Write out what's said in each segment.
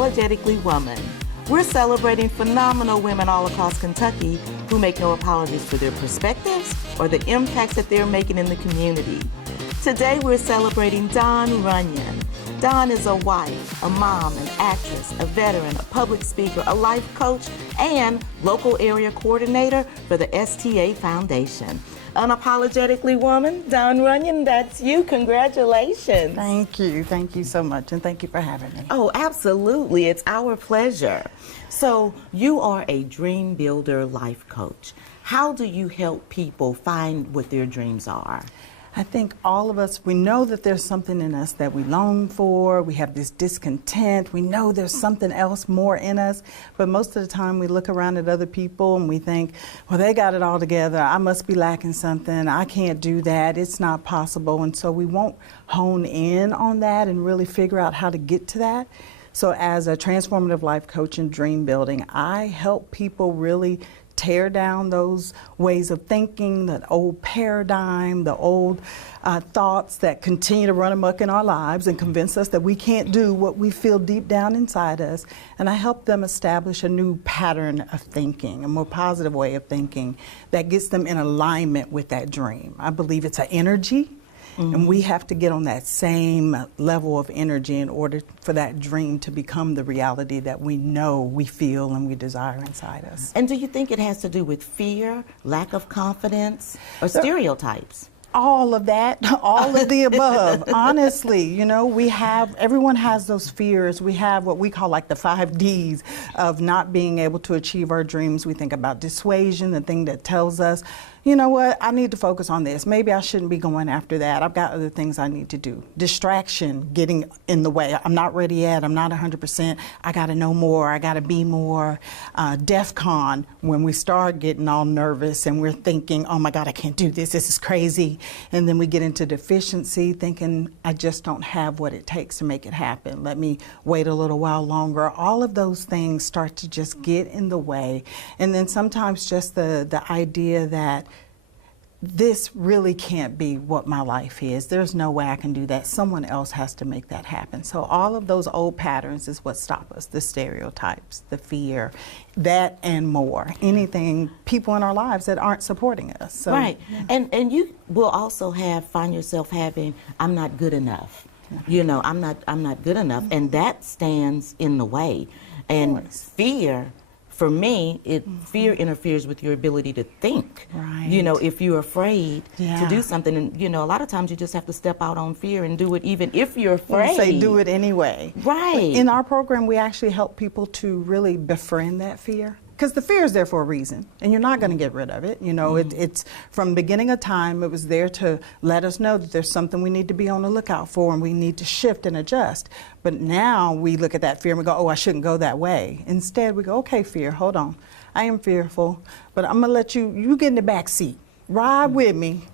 Unapologetically Woman. We're celebrating phenomenal women all across Kentucky who make no apologies for their perspectives or the impacts that they're making in the community. Today we're celebrating Dawn Runyon. Dawn is a wife, a mom, an actress, a veteran, a public speaker, a life coach, and local area coordinator for the STA Foundation. Unapologetically Woman, Dawn Runyon, that's you. Congratulations. Thank you so much, and thank you for having me. Oh, absolutely. It's our pleasure. So you are a dream builder life coach. How do you help people find what their dreams are? I think all of us, we know that there's something in us that we long for. We have this discontent. We know there's something else more in us. But most of the time we look around at other people and we think, well, they got it all together. I must be lacking something. I can't do that. It's not possible. And so we won't hone in on that and really figure out how to get to that. So as a transformative life coach and dream building, I help people really tear down those ways of thinking, that old paradigm, the old thoughts that continue to run amok in our lives and convince us that we can't do what we feel deep down inside us. And I help them establish a new pattern of thinking, a more positive way of thinking that gets them in alignment with that dream. I believe it's an energy. And we have to get on that same level of energy in order for that dream to become the reality that we know, we feel, and we desire inside us. And do you think it has to do with fear, lack of confidence, or stereotypes? All of that, all of the above. Honestly, you know, everyone has those fears. We have what we call like the 5 Ds of not being able to achieve our dreams. We think about dissuasion, the thing that tells us, you know what, I need to focus on this. Maybe I shouldn't be going after that. I've got other things I need to do. Distraction, getting in the way. I'm not ready yet. I'm not 100%. I got to know more. I got to be more. DEFCON, when we start getting all nervous and we're thinking, oh my God, I can't do this. This is crazy. And then we get into deficiency, thinking, I just don't have what it takes to make it happen. Let me wait a little while longer. All of those things start to just get in the way. And then sometimes just the idea that this really can't be what my life is. There's no way I can do that. Someone else has to make that happen. So all of those old patterns is what stop us, the stereotypes, the fear, that and more. Anything, people in our lives that aren't supporting us. So, right. Yeah. And you will also find yourself having, I'm not good enough. You know, I'm not good enough. And that stands in the way. And fear, for me, fear interferes with your ability to think. Right. You know, if you're afraid to do something, and you know, a lot of times you just have to step out on fear and do it, even if you're afraid. Say do it anyway. Right. In our program, we actually help people to really befriend that fear. Because the fear is there for a reason, and you're not going to get rid of it. You know, it's from the beginning of time, it was there to let us know that there's something we need to be on the lookout for, and we need to shift and adjust. But now we look at that fear and we go, oh, I shouldn't go that way. Instead, we go, okay, fear, hold on. I am fearful, but I'm going to let you get in the back seat. Ride with me.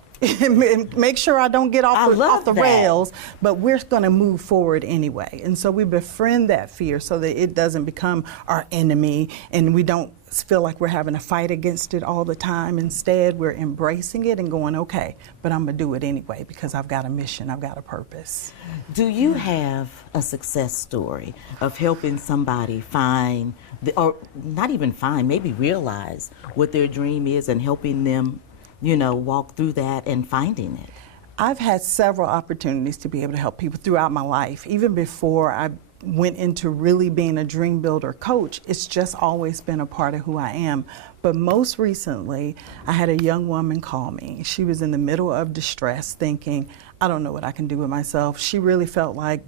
Make sure I don't get off the rails, but we're going to move forward anyway. And so we befriend that fear so that it doesn't become our enemy and we don't feel like we're having a fight against it all the time. Instead, we're embracing it and going, okay, but I'm going to do it anyway because I've got a mission, I've got a purpose. Do you have a success story of helping somebody find, or not even find, maybe realize what their dream is and helping them, you know, walk through that and finding it? I've had several opportunities to be able to help people throughout my life. Even before I went into really being a dream builder coach, it's just always been a part of who I am. But most recently, I had a young woman call me. She was in the middle of distress thinking, I don't know what I can do with myself. She really felt like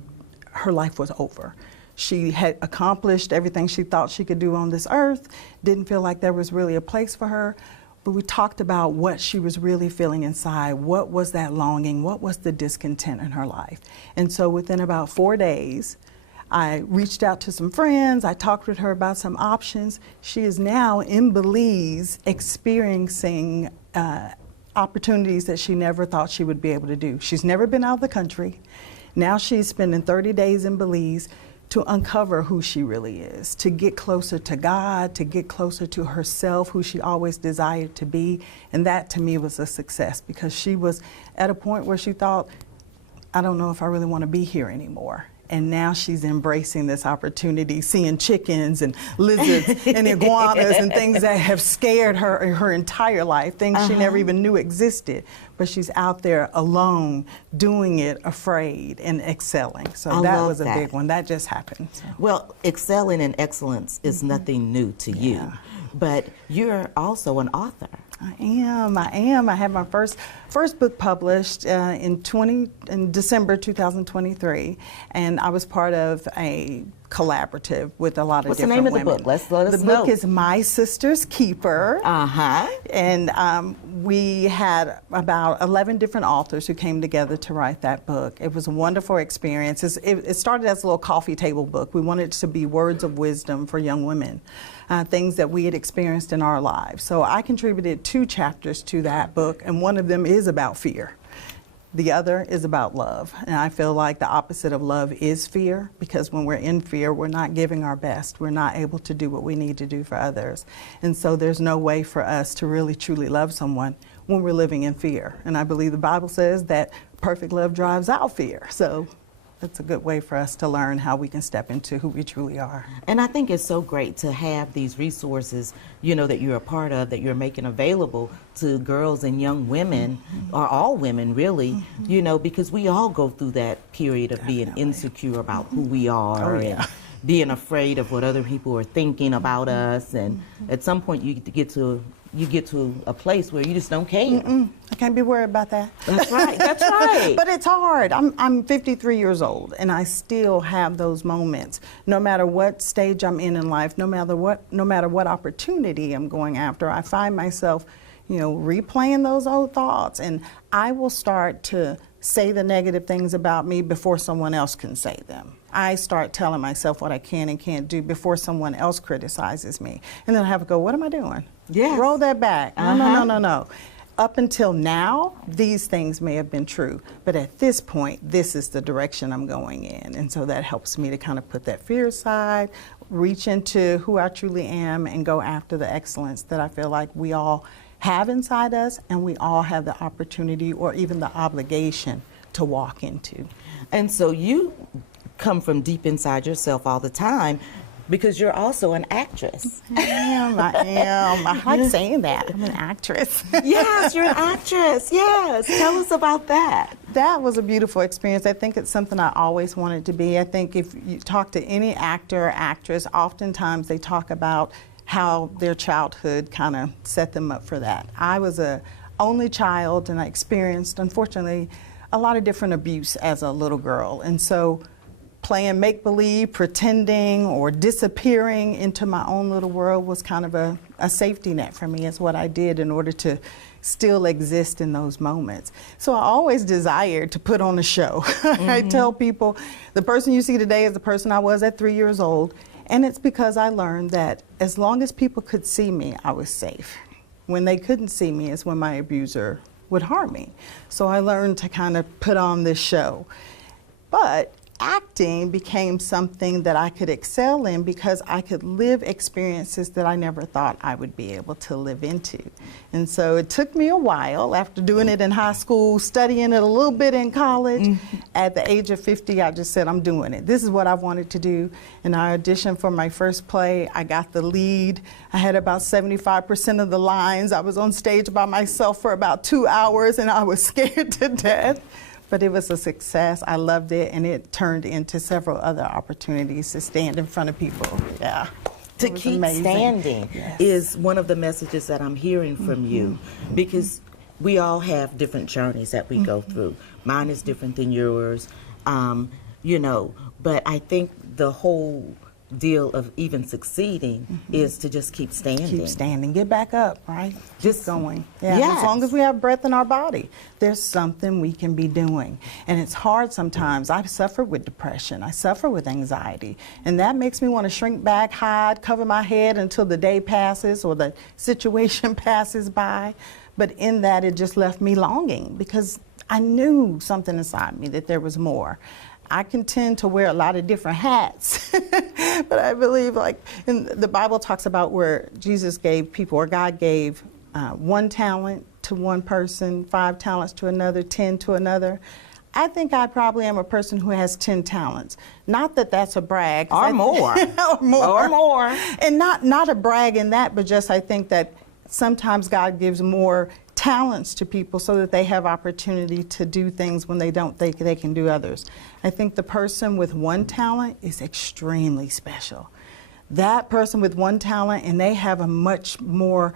her life was over. She had accomplished everything she thought she could do on this earth, didn't feel like there was really a place for her. But we talked about what she was really feeling inside. What was that longing? What was the discontent in her life? And so within about 4 days, I reached out to some friends. I talked with her about some options. She is now in Belize experiencing opportunities that she never thought she would be able to do. She's never been out of the country. Now she's spending 30 days in Belize to uncover who she really is, to get closer to God, to get closer to herself, who she always desired to be. And that to me was a success because she was at a point where she thought, I don't know if I really want to be here anymore. And now she's embracing this opportunity, seeing chickens and lizards and iguanas and things that have scared her entire life, things she never even knew existed. But she's out there alone, doing it, afraid, and excelling. So that was a big one. That just happened. So. Well, excelling in excellence is nothing new to you, but you're also an author. I am. I had my first book published in December 2023, and I was part of a collaborative with a lot of What's different women. What's the name of the book? Let us know. The book is My Sister's Keeper. And we had about 11 different authors who came together to write that book. It was a wonderful experience. It started as a little coffee table book. We wanted it to be words of wisdom for young women. Things that we had experienced in our lives. So I contributed 2 chapters to that book, and one of them is about fear. The other is about love. And I feel like the opposite of love is fear, because when we're in fear, we're not giving our best. We're not able to do what we need to do for others. And so there's no way for us to really truly love someone when we're living in fear. And I believe the Bible says that perfect love drives out fear. So that's a good way for us to learn how we can step into who we truly are. And I think it's so great to have these resources, you know, that you're a part of, that you're making available to girls and young women, or all women really, you know, because we all go through that period of being insecure about who we are and being afraid of what other people are thinking about us. And at some point you get to a place where you just don't care. I can't be worried about that. That's right. That's right. But it's hard. I'm 53 years old, and I still have those moments. No matter what stage I'm in life, no matter what opportunity I'm going after, I find myself, you know, replaying those old thoughts, and I will start to say the negative things about me before someone else can say them. I start telling myself what I can and can't do before someone else criticizes me. And then I have to go, what am I doing? Yes. Roll that back. No. Up until now, these things may have been true, but at this point, this is the direction I'm going in. And so that helps me to kind of put that fear aside, reach into who I truly am, and go after the excellence that I feel like we all have inside us, and we all have the opportunity or even the obligation to walk into. And so you come from deep inside yourself all the time, because you're also an actress. I am. I like saying that. I'm an actress. Yes, you're an actress. Yes. Tell us about that. That was a beautiful experience. I think it's something I always wanted to be. I think if you talk to any actor or actress, oftentimes they talk about how their childhood kind of set them up for that. I was a only child, and I experienced, unfortunately, a lot of different abuse as a little girl. And so playing make-believe, pretending, or disappearing into my own little world was kind of a safety net for me. It's what I did in order to still exist in those moments. So I always desired to put on a show. I tell people, the person you see today is the person I was at 3 years old, and it's because I learned that as long as people could see me, I was safe. When they couldn't see me is when my abuser would harm me. So I learned to kind of put on this show. But acting became something that I could excel in because I could live experiences that I never thought I would be able to live into. And so it took me a while after doing it in high school, studying it a little bit in college. At the age of 50, I just said, I'm doing it. This is what I wanted to do. And I auditioned for my first play. I got the lead. I had about 75% of the lines. I was on stage by myself for about 2 hours, and I was scared to death. But it was a success. I loved it, and it turned into several other opportunities to stand in front of people. Yeah. To keep standing is one of the messages that I'm hearing from you, because we all have different journeys that we go through. Mine is different than yours, you know, but I think the whole deal of even succeeding is to just keep standing. Keep standing. Get back up, right? Just going. Yeah. Yes. As long as we have breath in our body, there's something we can be doing. And it's hard sometimes. I suffer with depression. I suffer with anxiety. And that makes me want to shrink back, hide, cover my head until the day passes or the situation passes by. But in that, it just left me longing because I knew something inside me that there was more. I can tend to wear a lot of different hats, but I believe, like, in the Bible talks about where Jesus gave people, or God gave 1 talent to one person, 5 talents to another, 10 to another. I think I probably am a person who has 10 talents. Not that that's a brag. Or more. Or more. Or more. And not a brag in that, but just I think that sometimes God gives more talents to people so that they have opportunity to do things when they don't think they can do others. I think the person with one talent is extremely special. That person with one talent, and they have a much more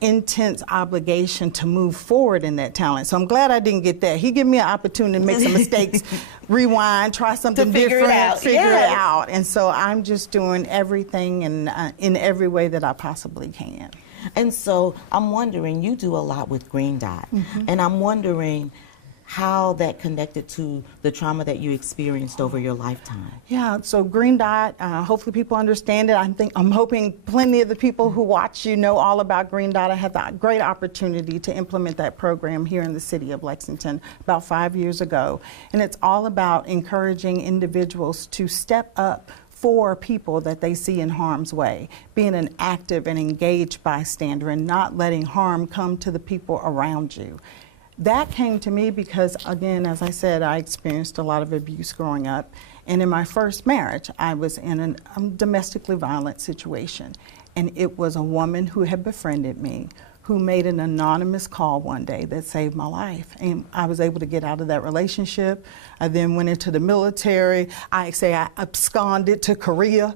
intense obligation to move forward in that talent. So I'm glad I didn't get that. He gave me an opportunity to make some mistakes, rewind, try something different, figure it out. And so I'm just doing everything in every way that I possibly can. And so I'm wondering, you do a lot with Green Dot, and I'm wondering how that connected to the trauma that you experienced over your lifetime. Yeah, so Green Dot, hopefully people understand it. I'm hoping plenty of the people who watch you know all about Green Dot. I had the great opportunity to implement that program here in the city of Lexington about 5 years ago. And it's all about encouraging individuals to step up for people that they see in harm's way, being an active and engaged bystander and not letting harm come to the people around you. That came to me because, again, as I said, I experienced a lot of abuse growing up. And in my first marriage, I was in a domestically violent situation. And it was a woman who had befriended me, who made an anonymous call one day that saved my life. And I was able to get out of that relationship. I then went into the military. I absconded to Korea,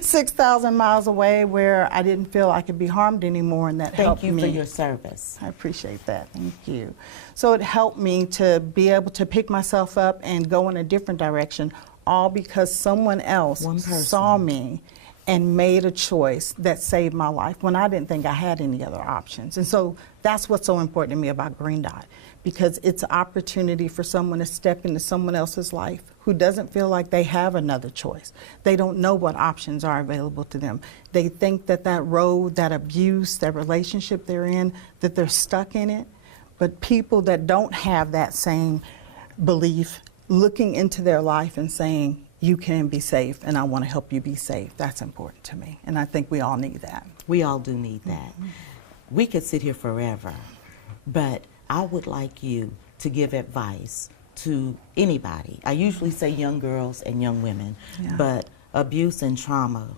6,000 miles away, where I didn't feel I could be harmed anymore, and that helped me. Thank you for your service. I appreciate that. Thank you. So it helped me to be able to pick myself up and go in a different direction, all because someone else saw me and made a choice that saved my life when I didn't think I had any other options. And so that's what's so important to me about Green Dot, because it's an opportunity for someone to step into someone else's life who doesn't feel like they have another choice. They don't know what options are available to them. They think that that road, that abuse, that relationship they're in, that they're stuck in it. But people that don't have that same belief, looking into their life and saying, you can be safe, and I want to help you be safe. That's important to me, and I think we all need that. We all do need that. We could sit here forever, but I would like you to give advice to anybody. I usually say young girls and young women, but abuse and trauma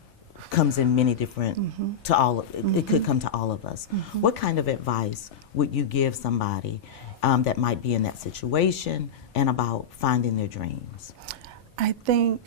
comes in many different, to all of, it could come to all of us. What kind of advice would you give somebody that might be in that situation and about finding their dreams? I think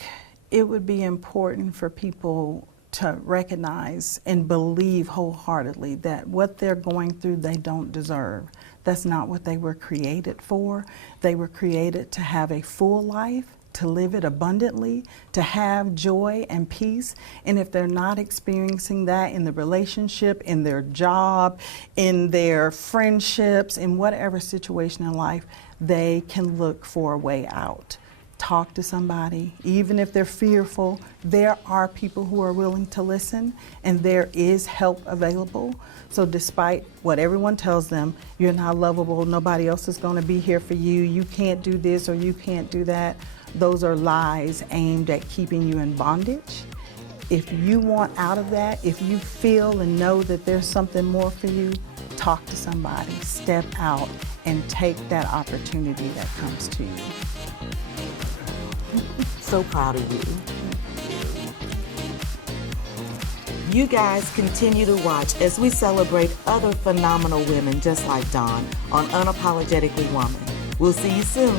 it would be important for people to recognize and believe wholeheartedly that what they're going through they don't deserve. That's not what they were created for. They were created to have a full life, to live it abundantly, to have joy and peace. And if they're not experiencing that in the relationship, in their job, in their friendships, in whatever situation in life, they can look for a way out. Talk to somebody, even if they're fearful. There are people who are willing to listen, and there is help available. So despite what everyone tells them, you're not lovable, nobody else is going to be here for you, you can't do this or you can't do that, those are lies aimed at keeping you in bondage. If you want out of that, if you feel and know that there's something more for you, talk to somebody, step out, and take that opportunity that comes to you. So proud of you. You guys continue to watch as we celebrate other phenomenal women just like Dawn on Unapologetically Woman. We'll see you soon.